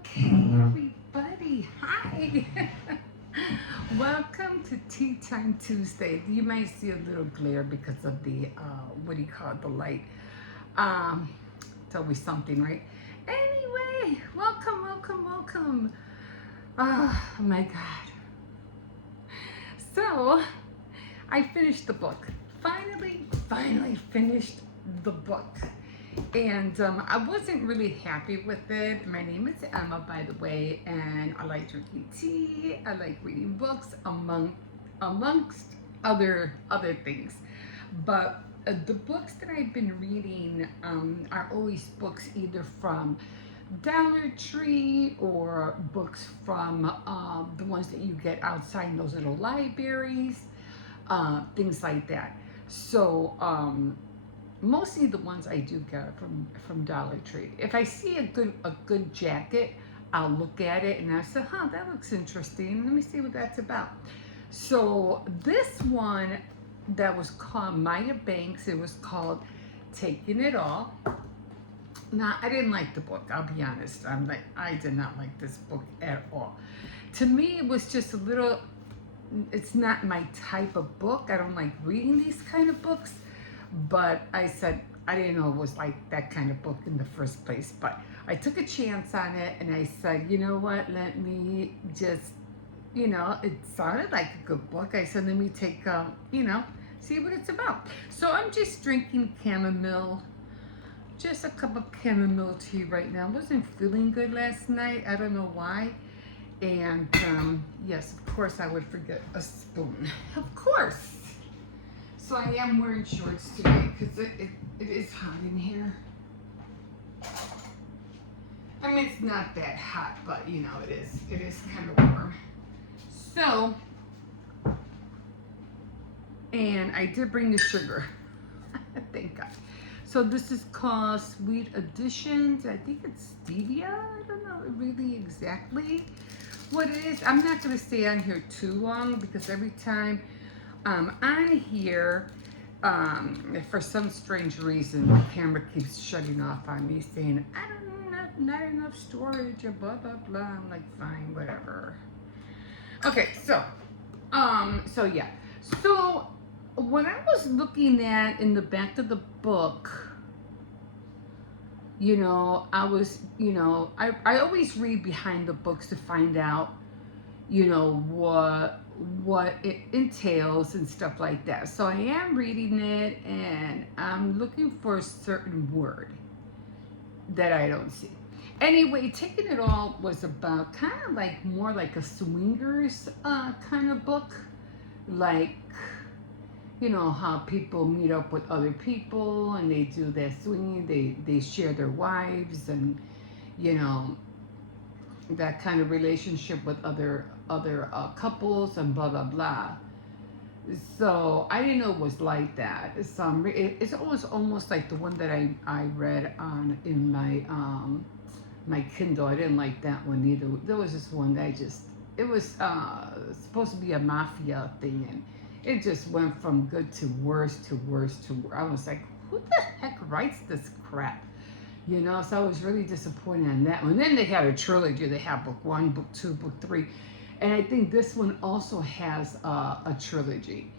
Okay, everybody, hi. Welcome to Tea Time Tuesday. You might see a little glare because of the, what do you call it, the light. Um, it's always something, right? Anyway, welcome. Oh my God. So, I finished the book. Finally finished the book. And I wasn't really happy with it. My name is Emma, by the way, and I like drinking tea. I like reading books, amongst other things. But the books that I've been reading are always books either from Dollar Tree or books from the ones that you get outside in those little libraries, things like that. So mostly the ones I do get from Dollar Tree. If I see a good jacket, I'll look at it and I say, "Huh, that looks interesting. Let me see what that's about." So this one that was called Maya Banks. It was called Taking It All. Now I didn't like the book. I'll be honest. I did not like this book at all. To me, it was just a little. It's not my type of book. I don't like reading these kind of books. But I said, I didn't know it was like that kind of book in the first place. But I took a chance on it and I said, you know what, let me just, it sounded like a good book. I said, let me take, see what it's about. So I'm just drinking chamomile, just a cup of chamomile tea right now. I wasn't feeling good last night. I don't know why. And yes, of course, I would forget a spoon. Of course. So I am wearing shorts today because it is hot in here. I mean, it's not that hot, but it is kind of warm. So, and I did bring the sugar. Thank God. So this is called Sweet Additions. I think it's stevia. I don't know really exactly what it is. I'm not going to stay on here too long because every time on here, for some strange reason, the camera keeps shutting off on me, saying, I don't know, not enough storage, or blah, blah, blah. I'm like, fine, whatever. Okay, so yeah. So, what I was looking at in the back of the book, I was, I always read behind the books to find out, what it entails and stuff like that. So I am reading it and I'm looking for a certain word that I don't see. Anyway, Taking It All was about kind of like more like a swingers kind of book. Like, how people meet up with other people and they do their swinging, they share their wives and, you know, that kind of relationship with other couples and blah blah blah. So I didn't know it was like that. It's almost like the one that I read on in my Kindle. I didn't like that one either. There was this one that it was supposed to be a mafia thing, and it just went from good to worse to worse to worse. I was like, who the heck writes this crap? So I was really disappointed in that one. Then they had a trilogy. They have book one, book two, book three. And I think this one also has a trilogy.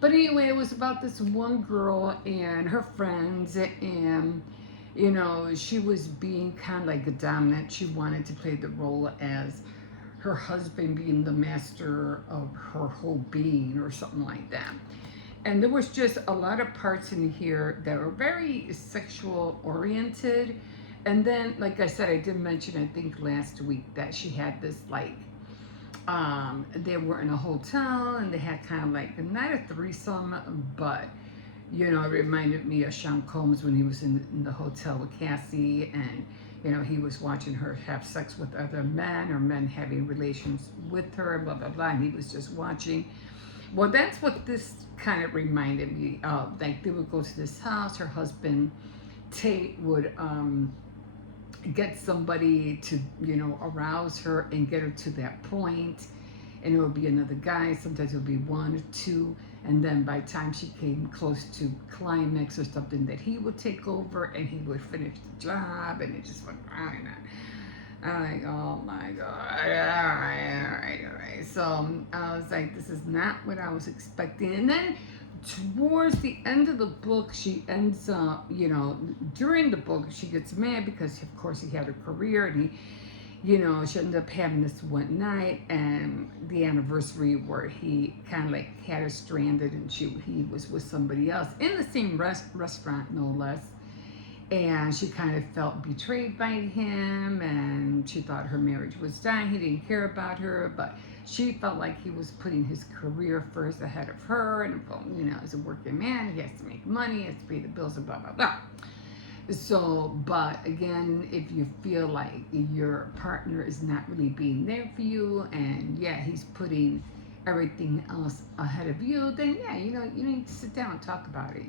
But anyway, it was about this one girl and her friends, and she was being kind of like a dominant. She wanted to play the role as her husband, being the master of her whole being, or something like that. And there was just a lot of parts in here that were very sexual oriented. And then, like I said, I did mention, I think last week, that she had this like they were in a hotel and they had kind of like not a threesome, but it reminded me of Sean Combs when he was in the hotel with Cassie, and he was watching her have sex with other men, or men having relations with her, blah blah blah, and he was just watching. Well, that's what this kind of reminded me of. Like, they would go to this house, her husband Tate would get somebody to arouse her and get her to that point, and it would be another guy. Sometimes it would be one or two, and then by the time she came close to climax or something, that he would take over and he would finish the job, and it just went on and on. I'm like, oh my God. All right. So I was like, this is not what I was expecting. And then towards the end of the book, she ends up, during the book, she gets mad because, of course, he had a career and she ended up having this one night and the anniversary where he kind of like had her stranded and he was with somebody else in the same restaurant, no less. And she kind of felt betrayed by him and she thought her marriage was dying. He didn't care about her, but she felt like he was putting his career first ahead of her. And, as a working man, he has to make money, he has to pay the bills, and blah, blah, blah. So, but again, if you feel like your partner is not really being there for you and he's putting everything else ahead of you, then you need to sit down and talk about it,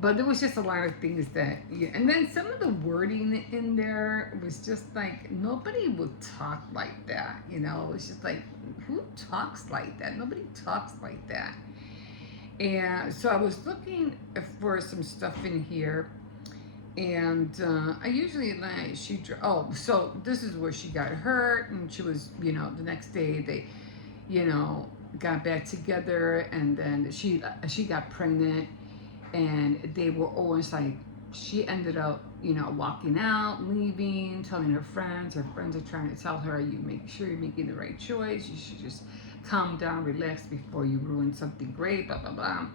But there was just a lot of things that, and then some of the wording in there was just like, nobody would talk like that, It was just like, who talks like that? Nobody talks like that. And so I was looking for some stuff in here. And I usually so this is where she got hurt, and she was, the next day they, got back together, and then she got pregnant, and they were always like, she ended up, walking out, leaving, telling her friends. Her friends are trying to tell her, you make sure you're making the right choice. You should just calm down, relax before you ruin something great, blah, blah, blah.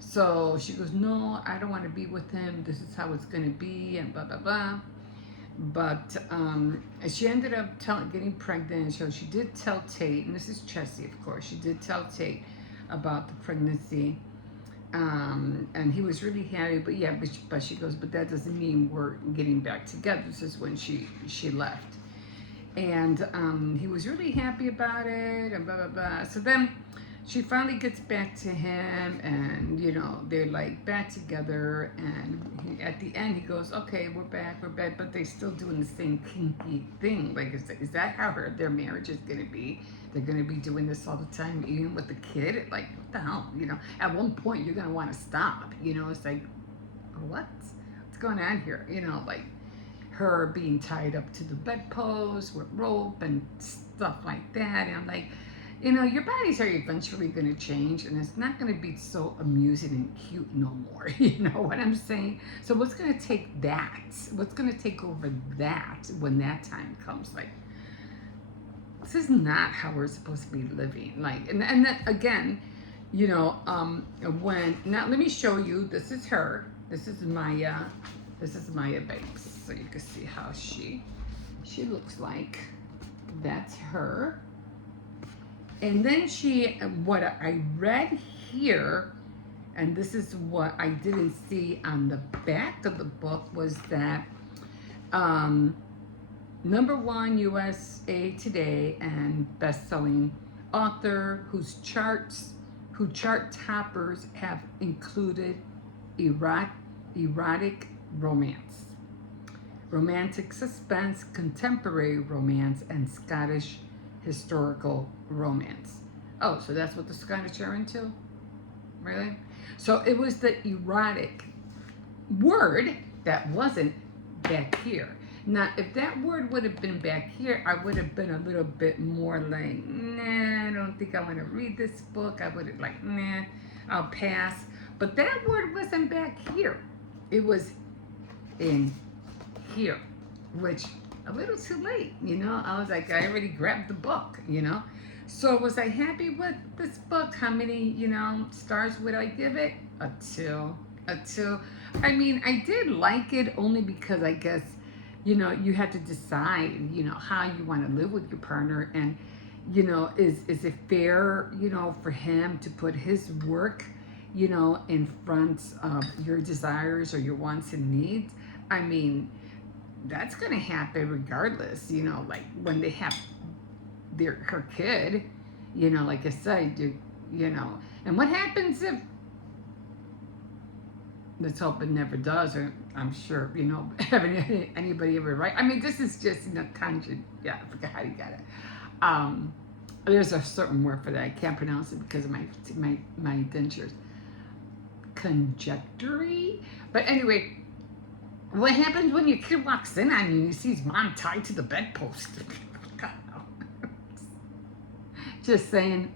So she goes, no, I don't want to be with him. This is how it's going to be, and blah, blah, blah. But she ended up getting pregnant. So she did tell Tate, and this is Chessie, of course. She did tell Tate about the pregnancy. And he was really happy, but she goes, but that doesn't mean we're getting back together. This is when she left. And he was really happy about it, and blah, blah, blah. So then she finally gets back to him, and they're like back together, and at the end he goes, okay, we're back, but they're still doing the same kinky thing. Like, is that how their marriage is going to be? They're going to be doing this all the time, even with the kid? Like, what the hell? At one point you're going to want to stop. It's like, what's going on here? Like her being tied up to the bedpost with rope and stuff like that. And I'm like, your bodies are eventually going to change, and it's not going to be so amusing and cute no more. You know what I'm saying? So what's going to take that? What's going to take over that when that time comes? Like, this is not how we're supposed to be living. Like, and then again, now let me show you. This is her. This is Maya. This is Maya Banks. So you can see how she looks like. That's her. And then what I read here, and this is what I didn't see on the back of the book, was that #1 USA Today and best-selling author who chart toppers have included erotic romance, romantic suspense, contemporary romance, and Scottish historical romance. Oh, so that's what the Scottish are into? Really? So it was the erotic word that wasn't back here. Now, if that word would have been back here, I would have been a little bit more like, nah, I don't think I want to read this book. I would have like, nah, I'll pass. But that word wasn't back here. It was in here, which a little too late, I was like, I already grabbed the book, So was I happy with this book? How many, stars would I give it? A 2. I mean, I did like it only because I guess, you had to decide, how you want to live with your partner. And, is it fair, for him to put his work, in front of your desires or your wants and needs? I mean, that's going to happen regardless, like when they have her kid, like I said, and what happens if, let's hope it never does, or I'm sure, haven't anybody ever, right? I mean, this is just, conjure, I forgot how you got it. There's a certain word for that. I can't pronounce it because of my dentures. Conjectory? But anyway, What happens when your kid walks in on you and he sees mom tied to the bedpost? Just saying.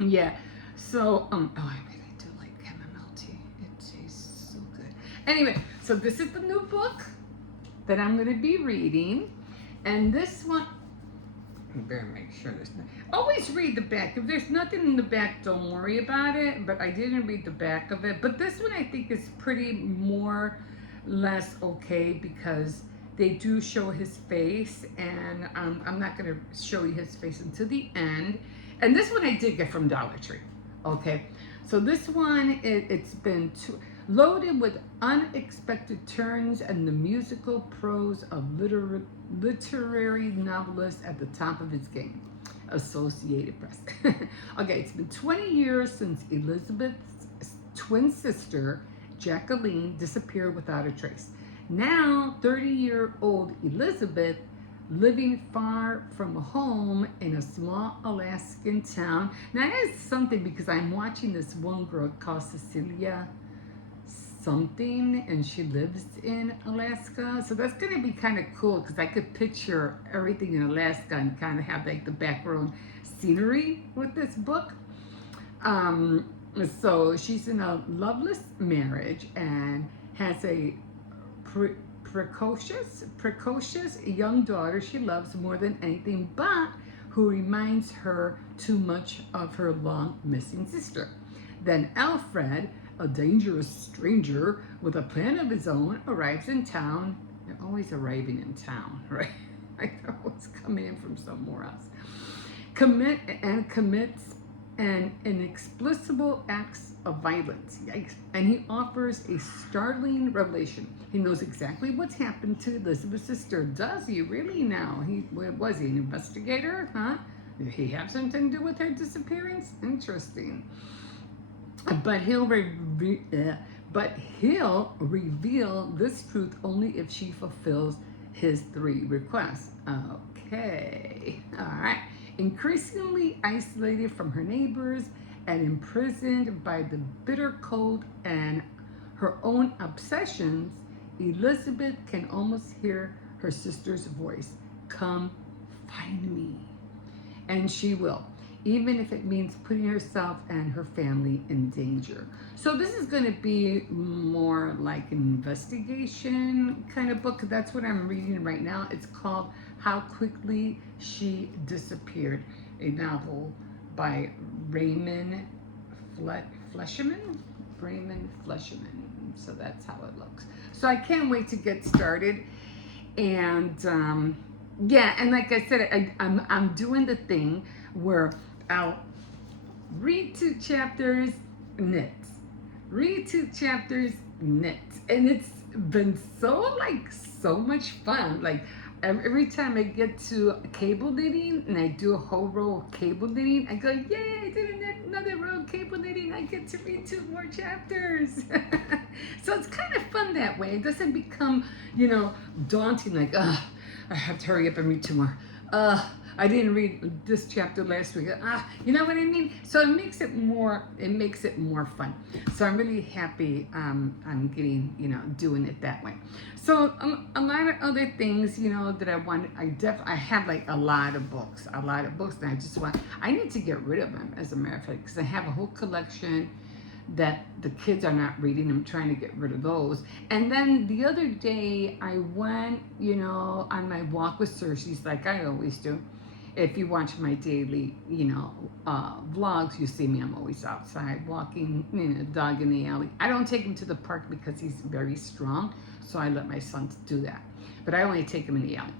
Yeah. So, oh, I really do like chamomile tea. It tastes so good. Anyway, so this is the new book that I'm going to be reading. And this one, I better make sure there's not. Always read the back. If there's nothing in the back, don't worry about it. But I didn't read the back of it. But this one I think is pretty more less okay because they do show his face, and I'm not going to show you his face until the end. And this one I did get from Dollar Tree. Okay, so this one it's been loaded with unexpected turns and the musical prose of literary novelist at the top of his game. Associated Press. Okay, it's been 20 years since Elizabeth's twin sister, Jacqueline, disappeared without a trace. Now, 30-year-old Elizabeth, living far from home in a small Alaskan town. Now, that is something because I'm watching this one girl called Cecilia something, and she lives in Alaska. So that's going to be kind of cool because I could picture everything in Alaska and kind of have like the background scenery with this book. So she's in a loveless marriage and has a precocious young daughter she loves more than anything, but who reminds her too much of her long missing sister. Then Alfred, a dangerous stranger with a plan of his own, arrives in town. They're always arriving in town, right? Like they're always coming in from somewhere else. Commits an inexplicable acts of violence. Yikes. And he offers a startling revelation. He knows exactly what's happened to Elizabeth's sister. Does he really now? Was he an investigator? Huh? Did he have something to do with her disappearance? Interesting. But he'll reveal this truth only if she fulfills his 3 requests. Okay. All right. Increasingly isolated from her neighbors and imprisoned by the bitter cold and her own obsessions, Elizabeth can almost hear her sister's voice. Come find me. And she will, even if it means putting herself and her family in danger. So this is going to be more like an investigation kind of book. That's what I'm reading right now. It's called How Quickly She Disappeared, a novel by Raymond Flesherman. Raymond Flesherman. So that's how it looks. So I can't wait to get started. And yeah, and like I said, I'm doing the thing where I'll read 2 chapters, knits. Read 2 chapters, knits. And it's been so much fun. Like every time I get to cable knitting and I do a whole row of cable knitting, I go, yay, I did another row of cable knitting. I get to read 2 more chapters. So it's kind of fun that way. It doesn't become, daunting, like, I have to hurry up and read 2 more. I didn't read this chapter last week. You know what I mean? So it makes it more fun. So I'm really happy I'm getting, doing it that way. So a lot of other things, that I want, I have like a lot of books, and I need to get rid of them, as a matter of fact, because I have a whole collection that the kids are not reading. I'm trying to get rid of those. And then the other day I went, on my walk with Cersei's, like I always do. If you watch my daily, vlogs, you see me. I'm always outside walking, dog in the alley. I don't take him to the park because he's very strong, so I let my son do that. But I only take him in the alley.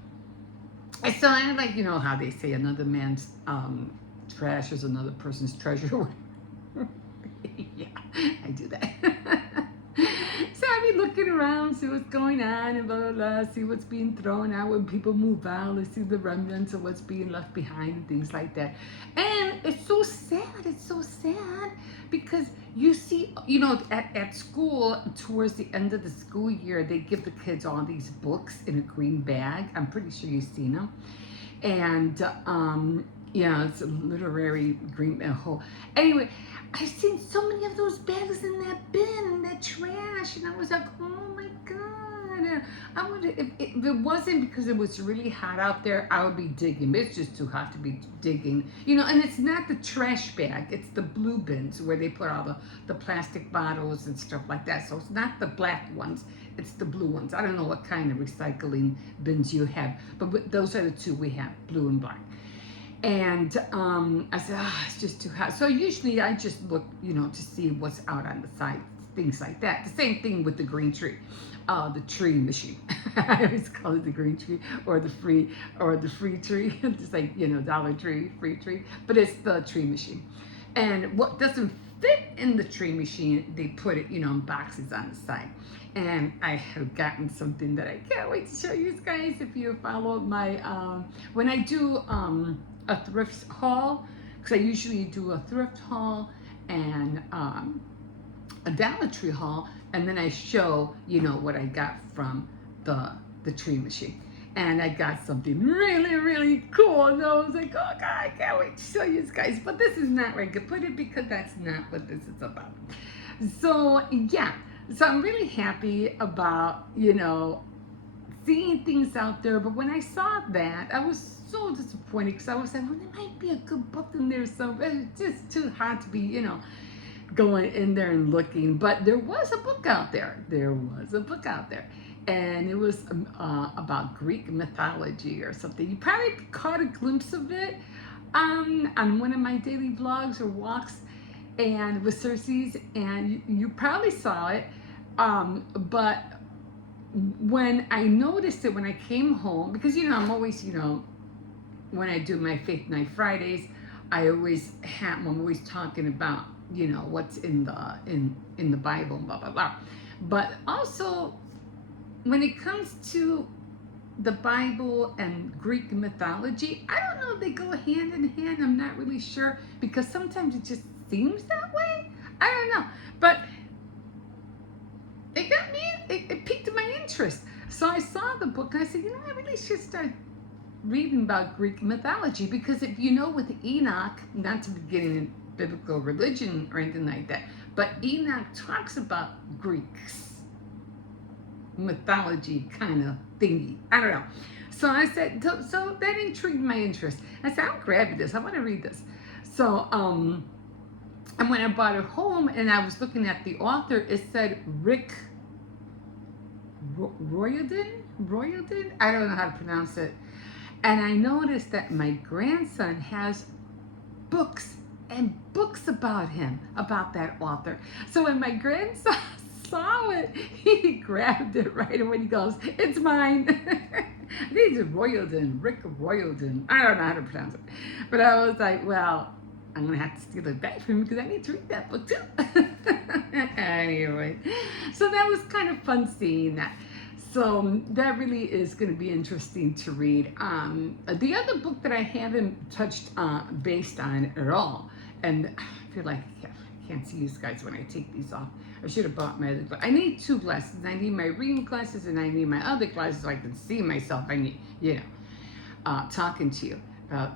And so I like, how they say another man's trash is another person's treasure. Yeah, I do that. So I be looking around, see what's going on, and blah, blah, blah, see what's being thrown out when people move out, let's see the remnants of what's being left behind, and things like that. And it's so sad because you see, at school, towards the end of the school year, they give the kids all these books in a green bag. I'm pretty sure you've seen them. And Yeah, it's a literary green hole. Anyway, I've seen so many of those bags in that bin, in that trash, and I was like, oh my god. I would if it wasn't because it was really hot out there, I would be digging. But it's just too hot to be digging, you know. And it's not the trash bag; it's the blue bins where they put all the plastic bottles and stuff like that. So it's not the black ones; it's the blue ones. I don't know what kind of recycling bins you have, but those are the two we have: blue and black. And I said, it's just too hot. So usually I just look, you know, to see what's out on the side, things like that. The same thing with the green tree, the tree machine. I always call it the green tree or the free tree. Just like, you know, Dollar Tree, free tree, but it's the tree machine. And what doesn't fit in the tree machine, they put it, you know, in boxes on the side. And I have gotten something that I can't wait to show you guys if you follow my, when I do a thrift haul, because I usually do a thrift haul and a Dollar Tree haul, and then I show, you know, what I got from the tree machine. And I got something really, really cool. And I was like, oh God, I can't wait to show you guys. But this is not where I could put it because that's not what this is about. So yeah, so I'm really happy about, you know, seeing things out there. But when I saw that, I was so disappointed because I was like, well, there might be a good book in there. So it's just too hot to be, you know, going in there and looking. But there was a book out there. There was a book out there. And it was about Greek mythology or something. You probably caught a glimpse of it on one of my daily vlogs or walks and with Circe's, and you probably saw it. But when I noticed it when I came home, because, you know, I'm always, you know, when I do my Faith Night Fridays, I'm always talking about, you know, what's in the Bible, blah blah blah. But also, when it comes to the Bible and Greek mythology, I don't know if they go hand in hand. I'm not really sure because sometimes it just seems that way. I don't know, but it got me. It piqued my interest. So I saw the book and I said, you know, I really should start reading about Greek mythology because if you know with Enoch, not to be getting in biblical religion or anything like that, but Enoch talks about Greeks mythology kind of thingy. I don't know. So I said, so that intrigued my interest. I said, I'm grabbing this. I want to read this. So, and when I brought it home and I was looking at the author, it said Rick Riordan? I don't know how to pronounce it. And I noticed that my grandson has books and books about him, about that author. So when my grandson saw it, he grabbed it right away. He goes, it's mine. I think it's Riordan, Rick Riordan. I don't know how to pronounce it. But I was like, well, I'm going to have to steal it back from him because I need to read that book too. Anyway, so that was kind of fun seeing that. So that really is going to be interesting to read. The other book that I haven't touched based on at all, and I feel like I can't see you guys when I take these off. I should have bought my other glasses. I need two glasses. I need my reading glasses and I need my other glasses so I can see myself. I need, you know, talking to you about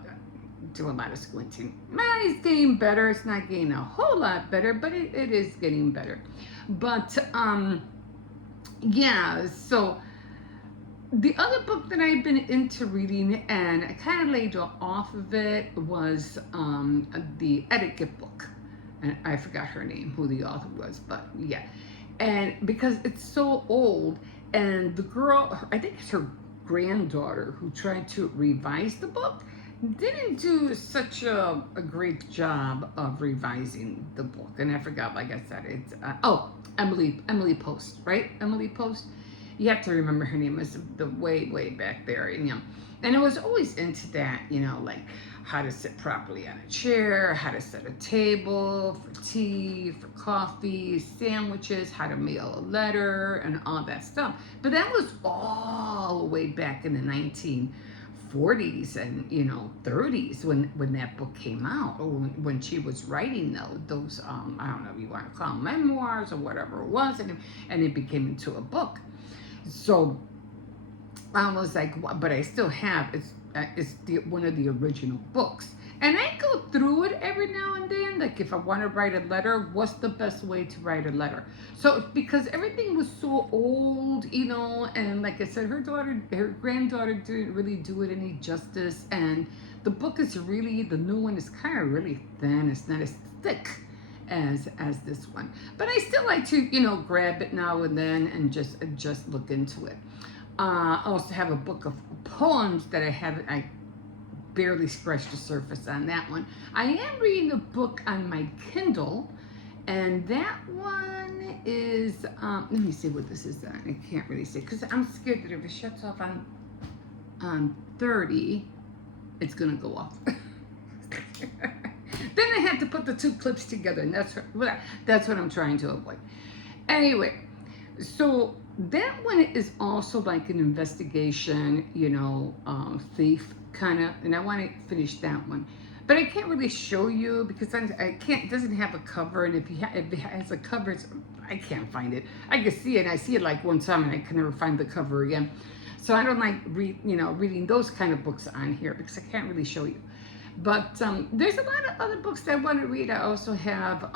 doing a lot of squinting. My eyes getting better. It's not getting a whole lot better, but it is getting better. But yeah, so the other book that I've been into reading and I kind of laid off of it was the etiquette book. And I forgot her name, who the author was, but yeah. And because it's so old, and the girl, I think it's her granddaughter who tried to revise the book, didn't do such a great job of revising the book. And I forgot, like I said, it's, Emily Post, right? Emily Post. You have to remember her name. It was the way back there, you know. And I was always into that, you know, like how to sit properly on a chair, how to set a table for tea, for coffee, sandwiches, how to mail a letter, and all that stuff. But that was all the way back in the 1940s and, you know, 30s when that book came out, or when she was writing those I don't know if you want to call them memoirs or whatever it was, and it became into a book. So I was like, but I still have, it's one of the original books. And I go through it every now and then. Like if I want to write a letter, what's the best way to write a letter? So because everything was so old, and like I said, her granddaughter didn't really do it any justice. And the book is really, the new one is kind of really thin. It's not as thick as this one. But I still like to, grab it now and then and just look into it. I also have a book of poems that I barely scratched the surface on that one. I am reading a book on my Kindle, and that one is, let me see what this is on. I can't really say, because I'm scared that if it shuts off on 30, it's going to go off. Then I have to put the two clips together, and that's what I'm trying to avoid. Anyway, so that one is also like an investigation, thief kind of, and I want to finish that one, but I can't really show you because I can't. It doesn't have a cover, and if it has a cover, I can't find it. I can see it. I see it like one time, and I can never find the cover again. So I don't like reading those kind of books on here because I can't really show you. But there's a lot of other books that I want to read. I also have,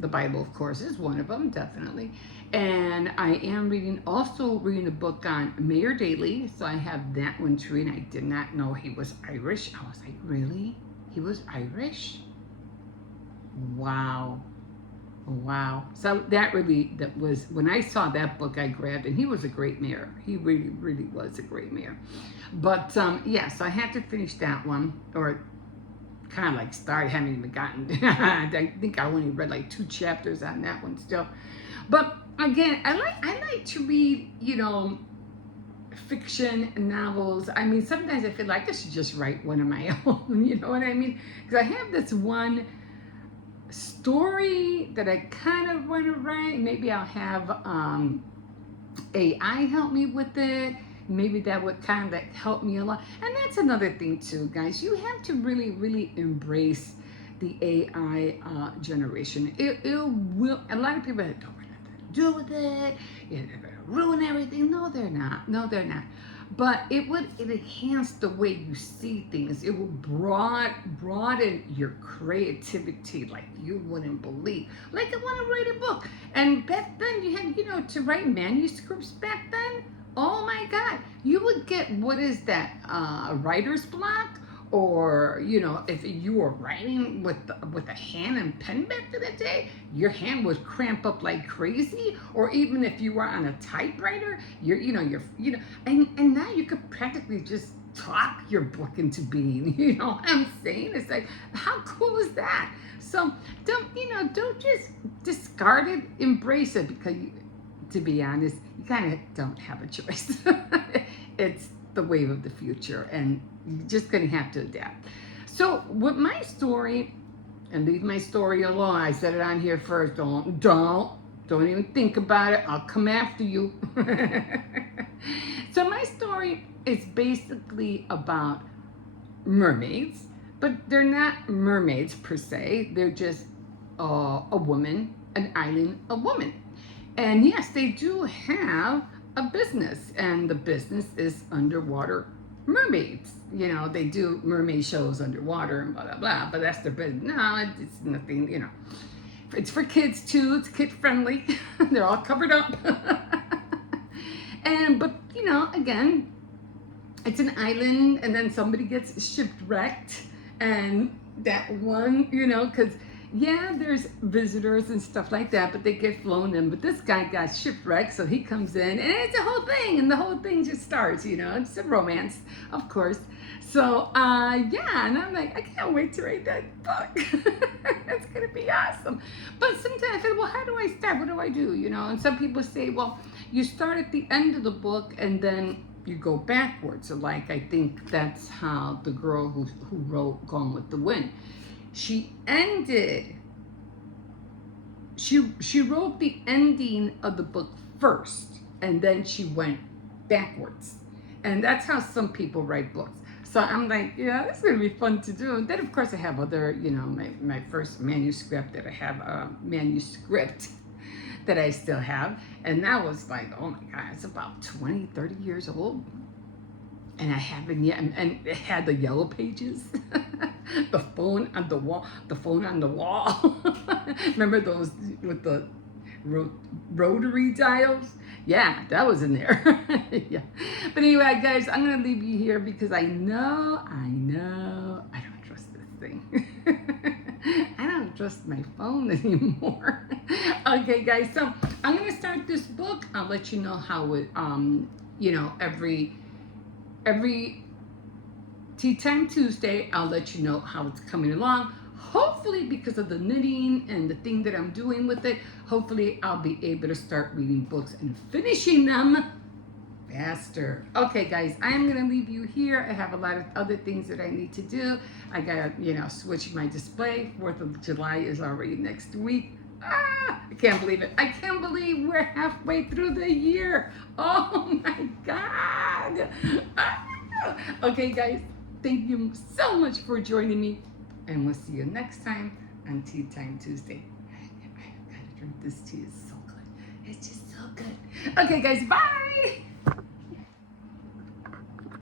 the Bible, of course, is one of them, definitely. And I am also reading a book on Mayor Daley. So I have that one to read. I did not know he was Irish. I was like, really? He was Irish? Wow. So that was, when I saw that book, I grabbed, and he was a great mayor. He really, really was a great mayor. But yeah, so I had to finish that one, or kind of like start, haven't even gotten, I think I only read like 2 chapters on that one still. But again, I like to read, fiction novels. I mean, sometimes I feel like I should just write one of my own, you know what I mean? Because I have this one story that I kind of want to write. Maybe I'll have AI help me with it. Maybe that would kind of help me a lot. And that's another thing too, guys. You have to really, really embrace the AI generation. It will. A lot of people don't want nothing to do with it. They're going to ruin everything. No, they're not. But it enhance the way you see things. It will broaden your creativity like you wouldn't believe. Like I want to write a book. And back then you had, to write manuscripts back then. Oh my God, you would get, what is that, writer's block? Or, if you were writing with a hand and pen back to the day, your hand would cramp up like crazy. Or even if you were on a typewriter, and now you could practically just talk your book into being, you know what I'm saying? It's like, how cool is that? So don't just discard it, embrace it, because to be honest, you kind of don't have a choice. It's the wave of the future, and you're just going to have to adapt. So with my story, and leave my story alone. I said it on here first. Don't even think about it. I'll come after you. So my story is basically about mermaids, but they're not mermaids per se. They're just a woman, an island, a woman. And yes, they do have a business, and the business is underwater mermaids. They do mermaid shows underwater and blah, blah, blah, but that's their business. No, it's nothing, It's for kids too. It's kid friendly. They're all covered up. But again, it's an island, and then somebody gets shipwrecked, and that one, because yeah, there's visitors and stuff like that, but they get flown in. But this guy got shipwrecked, so he comes in, and it's a whole thing, and the whole thing just starts, it's a romance, of course. So, yeah, and I'm like, I can't wait to read that book. It's going to be awesome. But sometimes I feel, well, how do I start? What do I do? And some people say, well, you start at the end of the book, and then you go backwards. So, like, I think that's how the girl who wrote Gone with the Wind, she wrote the ending of the book first, and then she went backwards. And that's how some people write books. So I'm like, yeah, this is going to be fun to do. And then, of course, I have other, my first manuscript that I have, a manuscript that I still have. And that was like, oh my God, it's about 20, 30 years old. and I haven't yet. And it had the yellow pages, the phone on the wall, the phone on the wall. Remember those with the rotary dials? Yeah, that was in there. Yeah. But anyway, guys, I'm gonna leave you here because I know, I don't trust this thing. I don't trust my phone anymore. Okay, guys, so I'm gonna start this book. I'll let you know how it, every Tea Time Tuesday, I'll let you know how it's coming along. Hopefully, because of the knitting and the thing that I'm doing with it, hopefully I'll be able to start reading books and finishing them faster. Okay, guys, I am going to leave you here. I have a lot of other things that I need to do. I got to, switch my display. 4th of July is already next week. I can't believe it. I can't believe we're halfway through the year. Oh, my God. Okay, guys, thank you so much for joining me. And we'll see you next time on Tea Time Tuesday. I gotta drink this tea. It's so good. It's just so good. Okay, guys, bye.